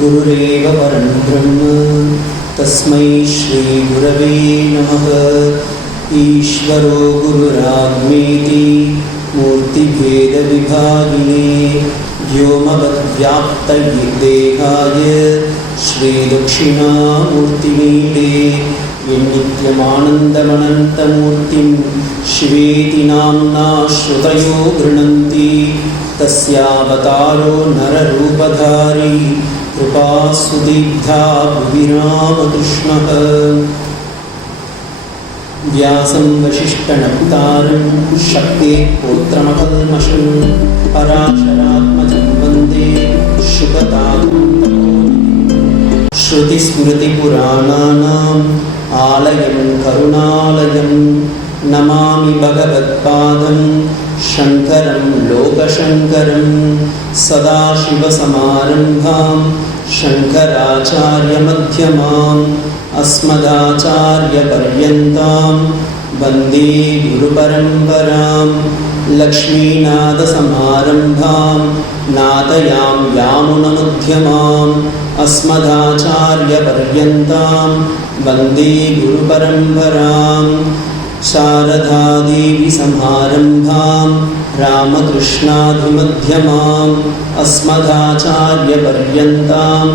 गुरुरेव परं ब्रह्म तस्मै श्री गुरवे नमः। ईश्वरो गुरुरात्मेति मूर्तिभेदविभागिने व्योमवद्व्याप्तदेहाय श्रीदक्षिणामूर्तिमीडे नित्यमानन्दमनन्तमूर्तिं शिवेति नाम्ना श्रुतयो गृह्णन्ति। तस्यावतारो नररूपधारी कृपासुदीर्घा भुवि रामकृष्णः। व्यासं वसिष्ठनप्तारं शक्तेः पौत्रमकल्मषं पराशरात्मजं वन्दे शुकतातं तपोनिधिं। श्रुतिस्मृतिपुराणानाम् आलयं करुणालयं नमामि भगवत्पादं शङ्करं लोकशङ्करं। सदाशिवसमारम्भां शङ्कराचार्यमध्यमाम् अस्मदाचार्यपर्यन्तां वन्दे गुरुपरम्परां। लक्ष्मीनाथसमारम्भां नाथयां यामुनमध्यमाम् अस्मदाचार्यपर्यन्तां वन्दे गुरुपरम्परां। शारदादेवीसमारम्भां रामकृष्णादिमध्यमाम् अस्मदाचार्यपर्यन्तां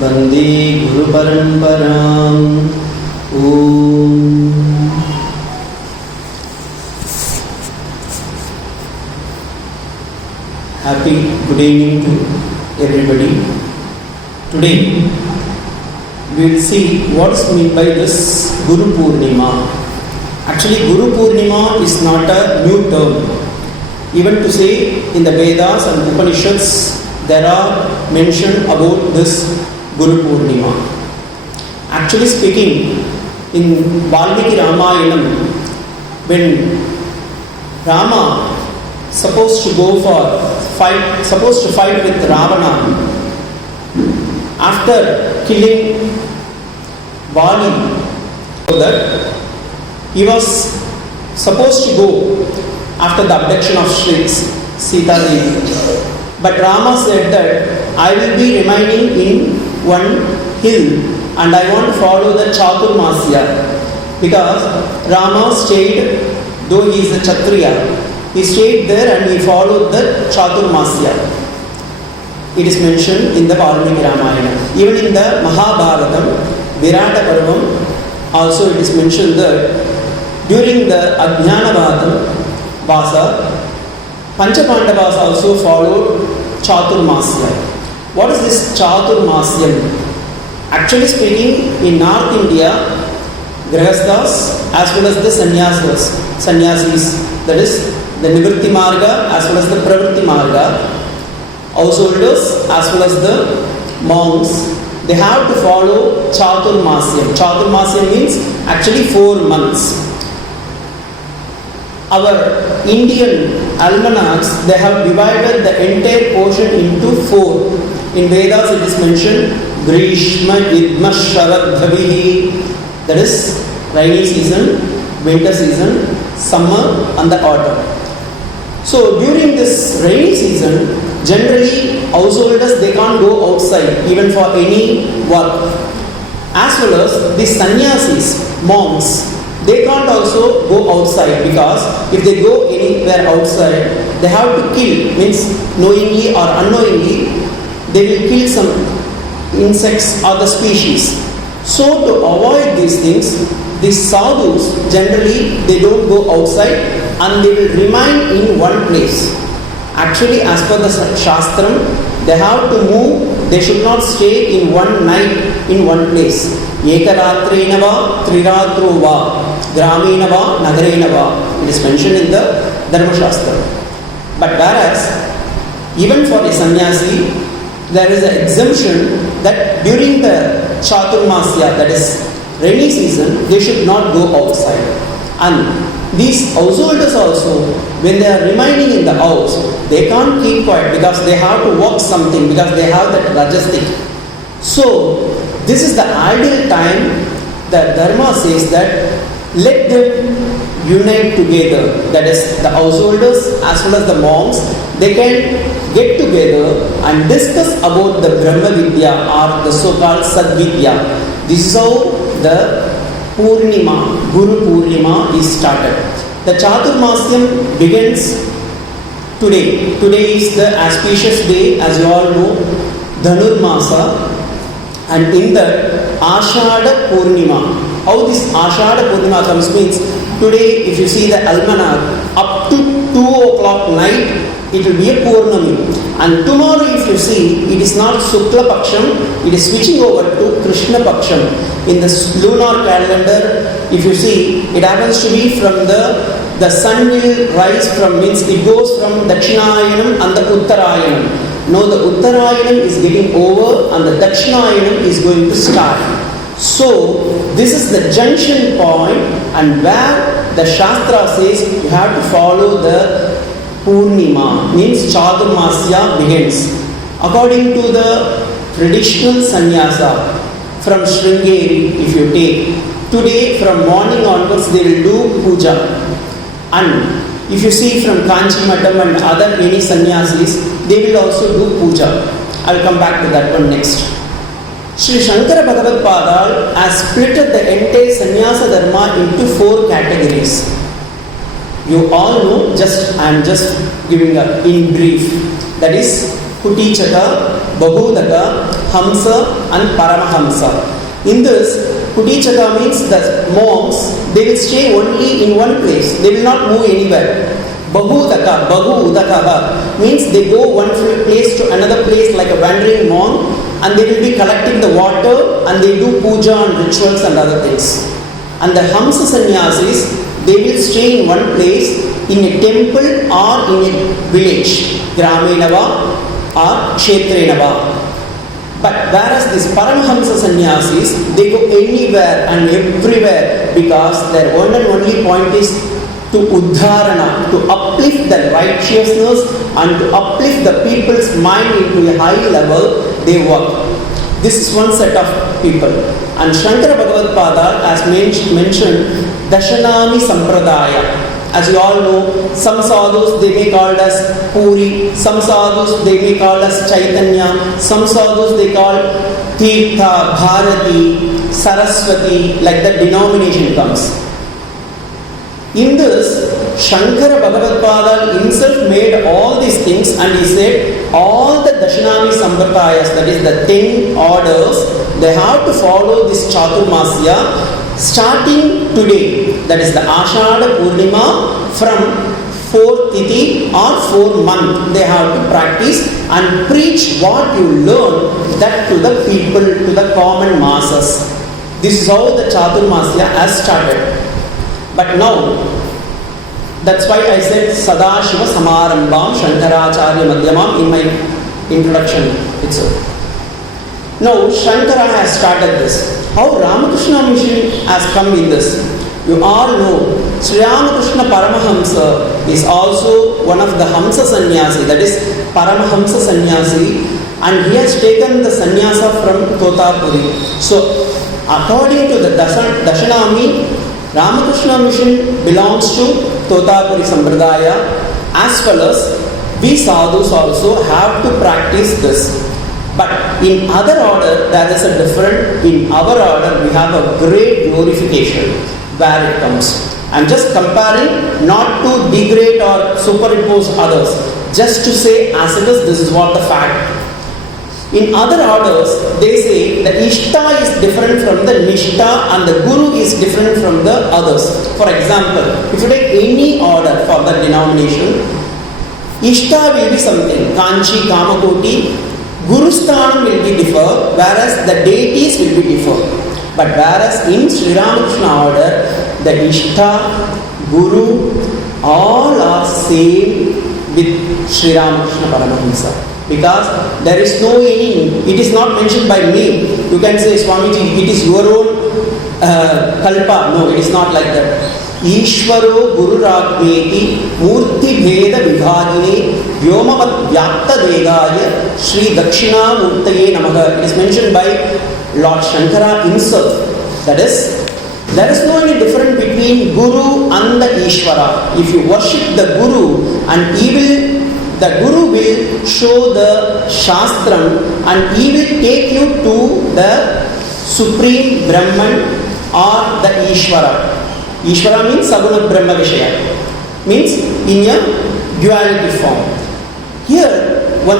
वन्दे गुरुपरम्पराम्। ॐ Happy good evening to everybody. Today we will see what is meant by this Guru Poornima. Actually, Guru Poornima is not a new term. Even to say in the Vedas and Upanishads, there are mention about this Guru Poornima. Actually speaking, in Mavelikarai Ramayanam, when Rama supposed to fight with Ravana, after killing Vali, so that he was supposed to go after the abduction of Sri Sita Devi. But Rama said that I will be remaining in one hill and I want to follow the Chaturmasya, because Rama stayed, though he is a Kshatriya, he stayed there and he followed the Chaturmasya. It is mentioned in the Mavelikarai Ramayana. Even in the Mahabharatam, Virata Parvam, also it is mentioned that during the Ajnana Vasa, Panchapandavas also followed Chaturmasya. What is this Chaturmasya? Actually speaking, in North India, Grihasthas as well as the Sannyasis, that is the Nivritti Marga as well as the Pravritti Marga, householders as well as the monks, they have to follow Chaturmasya. Chaturmasya means actually 4 months. Our Indian almanacs, they have divided the entire portion into 4. In Vedas it is mentioned Grishma, Vidma, Sharad, Dhavihi, that is rainy season, winter season, summer and the autumn. So during this rainy season, generally householders, they can't go outside even for any work. As well as the sannyasis, monks, they can't also go outside, because if they go anywhere outside, they have to kill, means knowingly or unknowingly, they will kill some insects or the species. So to avoid these things, the sadhus generally they don't go outside and they will remain in one place. Actually, as per the Shastram, they have to move, they should not stay in one night in one place. Ekaratrena va, triratro va, gramena va, nagarena va. It is mentioned in the Dharma Shastra. But whereas, even for a sannyasi, there is an exemption that during the Chaturmasya, that is rainy season, they should not go outside. And these householders also, when they are remaining in the house, they can't keep quiet because they have to work something, because they have that rajastic. So this is the ideal time that Dharma says that let them unite together. That is, the householders as well as the monks, they can get together and discuss about the Brahma Vidya or the so-called Sadvidya. This is how the Poornima, Guru Poornima is started. The Chaturmasyam begins today. Today is the auspicious day, as you all know, Dhanurmasa, and in that Ashada Poornima. How this Ashada Poornima comes means, today if you see the almanac, up to 2 o'clock night, it will be a Poornami. And tomorrow if you see, it is not Sukla Paksham, it is switching over to Krishna Paksham. In the lunar calendar, if you see, it happens to be from the sun will rise from, means it goes from Dakshinayanam and the Uttarayanam. Now the Uttarayanam is getting over and the Dakshinayanam is going to start. So this is the junction point, and where the Shastra says you have to follow the Poornima, means Chaturmasya begins. According to the traditional sannyasa from Sringeri, if you take, today from morning onwards they will do puja. And if you see from Kanchi Matam and other many sannyasis, they will also do puja. I will come back to that one next. Sri Shankara Bhagavad Padal has split the entire sannyasa dharma into 4 categories. You all know, I am just giving up in brief. That is Kutichaka, Bahudaka, Hamsa and Paramahamsa. In this, Kutichaka means that monks, they will stay only in one place. They will not move anywhere. Bahudaka, Bahu Udaka means they go one place to another place like a wandering monk, and they will be collecting the water and they do puja and rituals and other things. And the Hamsa sannyasis, they will stay in one place in a temple or in a village, Gramenava or Kshetrenava. But whereas these Paramahamsa sannyasis, they go anywhere and everywhere, because their one and only point is to uddharana, to uplift the righteousness and to uplift the people's mind into a high level. They work. This is one set of people. And Shankara Bhagavad Pada has mentioned Dashanami Sampradaya. As you all know, some sadhus they may call as Puri, some sadhus they may call as Chaitanya, some sadhus they call Tirtha, Bharati, Saraswati, like that denomination comes. In this, Shankara Bhagavad Pada himself made all these things, and he said all the Dashanami Sampradayas, that is the 10 orders, they have to follow this Chaturmasya starting today. That is the Ashada Purnima, from 4th Tithi or 4th month. They have to practice and preach what you learn, that to the people, to the common masses. This is how the Chaturmasya has started. But now, that's why I said Sadashiva Samarambam Shankaracharya Madhyamam in my introduction itself. Now Shankara has started this. How Ramakrishna mission has come in this? You all know Sri Ramakrishna Paramahamsa is also one of the Hamsa Sannyasi, that is Paramahamsa Sannyasi, and he has taken the sannyasa from Totapuri. So according to the Dashanami, Ramakrishna mission belongs to Totapuri Sampradaya, as well as we sadhus also have to practice this. But in other order, there is a different. In our order, we have a great glorification where it comes. I am just comparing, not to degrade or superimpose others, just to say as it is, this is what the fact. In other orders, they say the Ishta is different from the Nishta and the Guru is different from the others. For example, if you take any order for the denomination, Ishta will be something, Kanchi, Kamakoti, Guru Sthanam will be differ, whereas the deities will be differ. But whereas in Sri Ramakrishna order, the Ishta, Guru, all are same with Sri Ramakrishna Paramahamsa. Because there is no any, it is not mentioned by me. You can say, Swamiji, it is your own kalpa. No, it is not like that. Ishvaro Guru Ragmeti Murti Bheda Vibhagine Vyomavad Vyakta Degaya Sri Dakshina Murtaye Namaha. It is mentioned by Lord Shankara himself. That is, there is no any difference between between Guru and the Ishvara. If you worship the Guru, and the Guru will show the Shastram and he will take you to the Supreme Brahman or the Ishvara. Ishvara means Saguna Brahma Vishaya. Means in a duality form. Here, one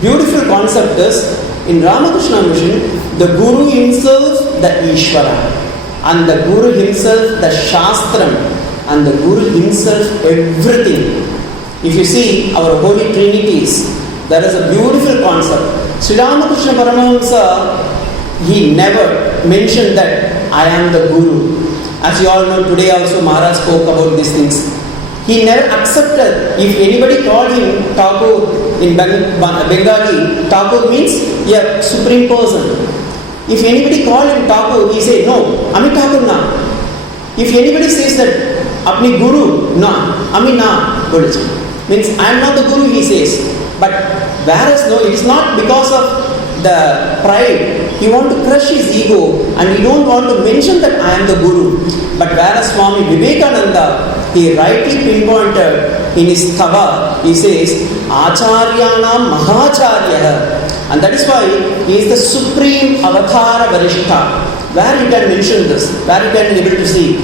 beautiful concept is, in Ramakrishna mission, the Guru himself, the Ishvara, and the Guru himself, the Shastram, and the Guru himself, everything. If you see our holy trinities, there is a beautiful concept. Sri Ramakrishna Paramahamsa, he never mentioned that I am the Guru. As you all know, today also Maharaj spoke about these things. He never accepted. If anybody called him Thakur in Bengali, Thakur means a supreme person. If anybody called him Thakur, he say, no, Ami Thakur na. If anybody says that, Apni Guru, na, Ami na, means I am not the Guru, he says. But whereas no, it is not because of the pride. He want to crush his ego and he don't want to mention that I am the Guru. But whereas Swami Vivekananda, he rightly pinpointed in his Tava, he says, Acharyana Mahacharya. And that is why he is the supreme Avatara Varishtha. Where you can mention this, where you can be able to see.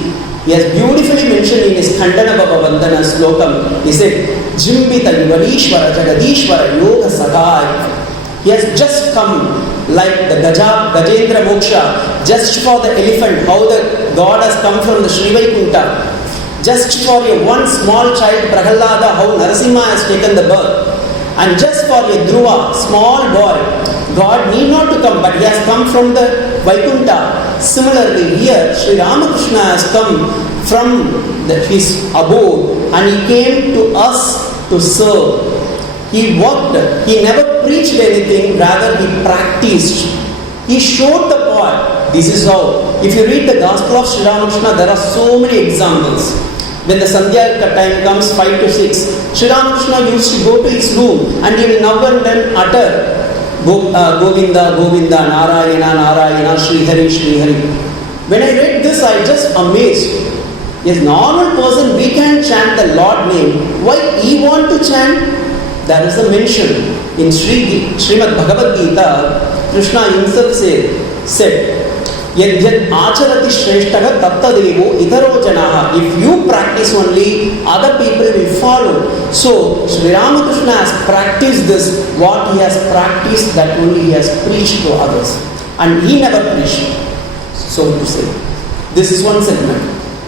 He has beautifully mentioned in his Khandana Bhava Vandana Slokam, he said, Jimbita Yuvalishvara Jagadishvara Yoga Sadai. He has just come like the Gajendra Moksha, just for the elephant, how the God has come from the Sri Vaikunta. Just for a one small child, Prahalada, how Narasimha has taken the birth. And just for a Dhruva, small boy, God need not to come, but he has come from the Vaikunta. Similarly, here, Sri Ramakrishna has come from his abode and he came to us to serve. He worked, he never preached anything, rather he practiced. He showed the path. This is how. If you read the Gospel of Sri Ramakrishna, there are so many examples. When the Sandhya time comes, 5 to 6, Sri Ramakrishna used to go to his room and he will now and then utter Govinda, Govinda, Narayana, Narayana, Sri Hari, Sri Hari. When I read this, I just amazed. As normal person, we can chant the Lord name. Why he want to chant? There is a mention in Srimad Bhagavad Gita. Krishna himself said, Yad yad acharati shreshtaha tattadevo itaro janaha. If you practice only, other people will follow. So, Sri Ramakrishna has practiced this. What he has practiced, that only he has preached to others. And he never preached, so to say. This is one segment.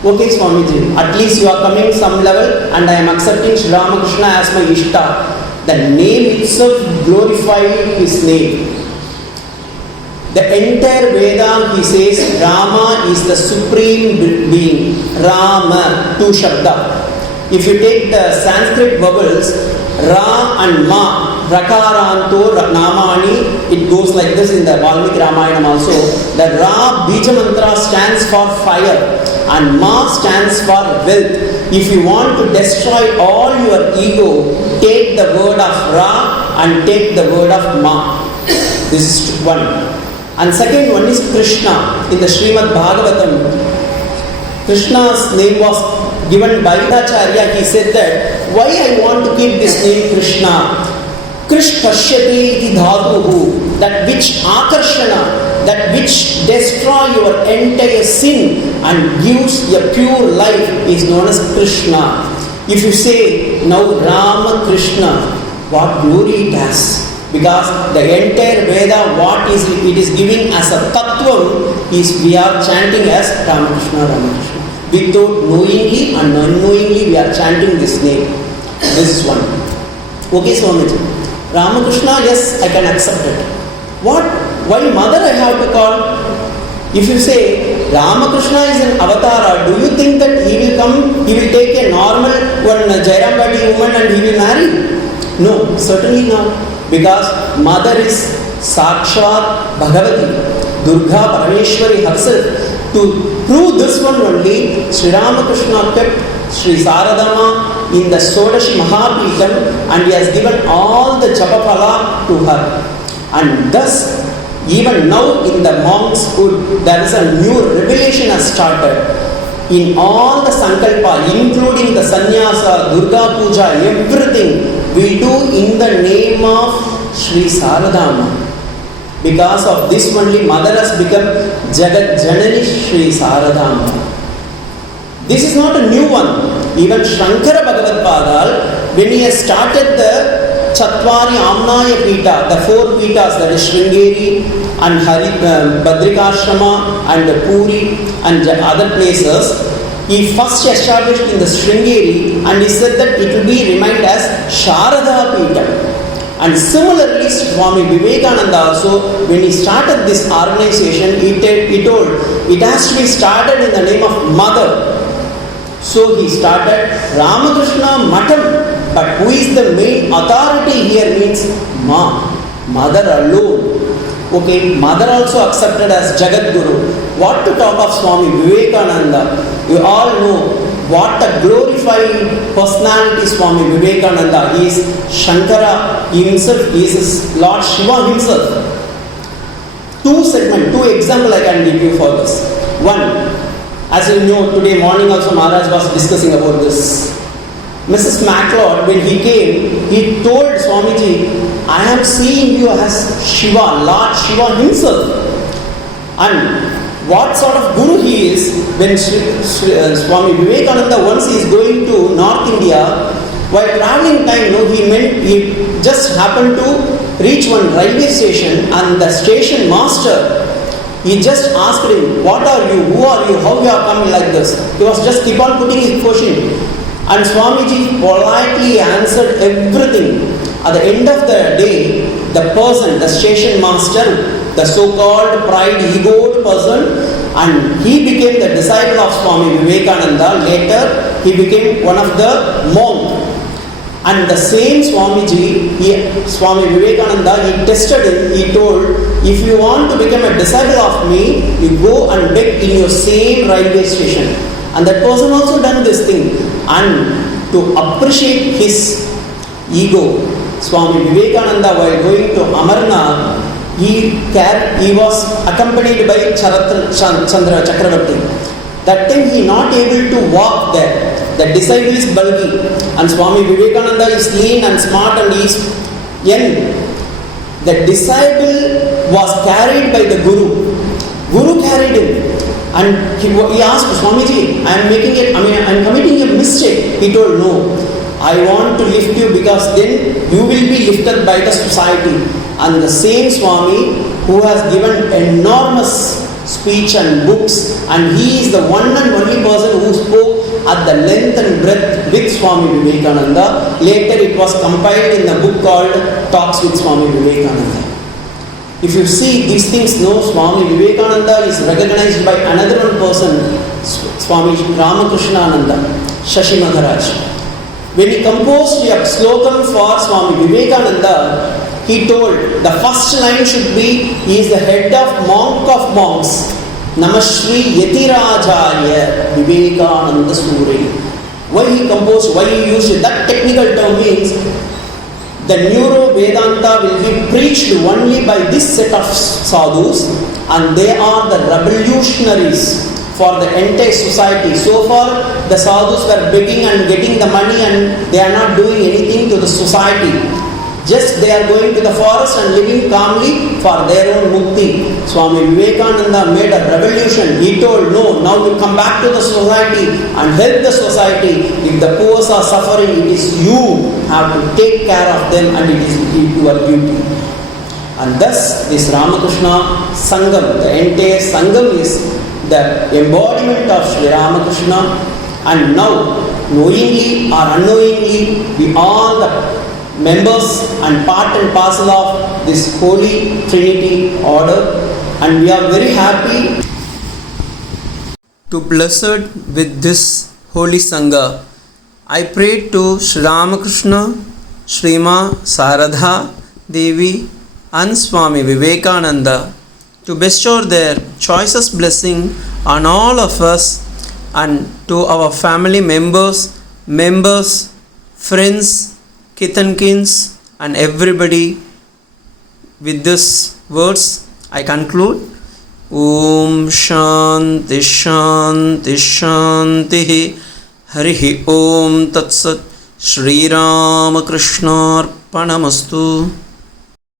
Okay, Swamiji, at least you are coming some level and I am accepting Sri Ramakrishna as my Ishta. The name itself glorified his name. The entire Veda, he says, Rama is the supreme being. Rama, two Shabda. If you take the Sanskrit vowels, Ra and Ma, Rakaranto, Namani, it goes like this in the Valmiki Ramayanam also. The Ra Bija Mantra stands for fire and Ma stands for wealth. If you want to destroy all your ego, take the word of Ra and take the word of Ma. This is one. And second one is Krishna. In the Srimad Bhagavatam, Krishna's name was given by Acharya. He said that, why I want to keep this name Krishna? Krish Pashyati iti dhatuhu, that which akarshana, that which destroy your entire sin and gives a pure life is known as Krishna. If you say now Rama Krishna, what glory it has. Because the entire Veda, what is it is giving as a tattvam, is we are chanting as Ramakrishna, Ramakrishna. Without knowingly and unknowingly we are chanting this name. This is one. Okay, Swamiji. Ramakrishna, yes, I can accept it. What? Why mother I have to call? If you say Ramakrishna is an avatara, do you think that he will come, he will take a normal one Jairambati woman and he will marry? No, certainly not. Because mother is Sakshat Bhagavati, Durga Parameshwari herself. To prove this one only, Sri Ramakrishna kept Sri Saradama in the Sodashi Mahapitham and he has given all the Japapala to her. And thus, even now in the monks' hood, there is a new revelation has started. in all the Sankalpa, including the Sannyasa, Durga Puja, everything we do in the name of Sri Saradama. Because of this only Mother has become Jagat Janani Sri Saradama. This is not a new one. Even Shankara Bhagavad Padal, when he has started the Chatvari Amnaya Pita, the 4 Pitas, that is Sringeri and Badrikashrama and Puri and other places, he first established in the Sringeri and he said that it will be remained as Sharada Pita. And similarly, Swami Vivekananda also, when he started this organization, he told it has to be started in the name of Mother. So he started Ramakrishna Math, but who is the main authority here means Mother alone. Okay, Mother also accepted as Jagat Guru. What to talk of Swami Vivekananda? You all know what a glorified personality Swami Vivekananda is. Shankara himself is Lord Shiva himself. 2 examples I can give you for this. One, as you know, today morning also Maharaj was discussing about this. Mrs. MacLeod, when he came, he told Swamiji, I am seeing you as Shiva, Lord Shiva himself. And what sort of guru he is, when Swami Vivekananda once he is going to North India, while traveling time, he just happened to reach one railway station, and the station master, he just asked him, what are you, who are you, how you are coming like this? He was just keep on putting his question. And Swamiji politely answered everything. At the end of the day, the person, the station master, the so-called pride egoed person, and he became the disciple of Swami Vivekananda. Later, he became one of the monks. And the same Swamiji, Swami Vivekananda, he tested him. He told, if you want to become a disciple of me, you go and beg in your same railway station. And that person also done this thing. And to appreciate his ego, Swami Vivekananda, while going to Amarnath, he was accompanied by Chandra Chakravarti. That time he not able to walk there. The disciple is bulky and Swami Vivekananda is lean and smart and he is young. The disciple was carried by the Guru. Guru carried him. And he asked Swamiji, I am committing a mistake. He told, no, I want to lift you because then you will be lifted by the society. And the same Swami who has given enormous speech and books, and he is the one and only person who spoke at the length and breadth with Swami Vivekananda. Later it was compiled in a book called Talks with Swami Vivekananda. If you see these things, no, Swami Vivekananda is recognized by another one person, Swami Ramakrishna Shashi Maharaj. When he composed a slogan for Swami Vivekananda, he told the first line should be, he is the head of monks, Namashri Yatirajaya Vivekananda Suri. Why he composed, why he used it? That technical term means the Neuro Vedanta will be preached only by this set of sadhus, and they are the revolutionaries for the entire society. So far, the sadhus were begging and getting the money and they are not doing anything to the society. Just they are going to the forest and living calmly for their own mukti. Swami Vivekananda made a revolution. He told, no, now you come back to the society and help the society. If the poor are suffering, it is you have to take care of them and it is your duty. And thus this Ramakrishna Sangam, the entire Sangam is the embodiment of Sri Ramakrishna. And now, knowingly or unknowingly, we all the members and part and parcel of this Holy Trinity order, and we are very happy to blessed with this Holy Sangha. I pray to Sri Ramakrishna, Shrima Saradha Devi and Swami Vivekananda to bestow their choicest blessing on all of us and to our family members, friends, kith and kins and everybody. With these words I conclude. Om Shanti Shanti Shanti. Harihi Om Tat Sat. Sri Ramakrishna Arpanamastu.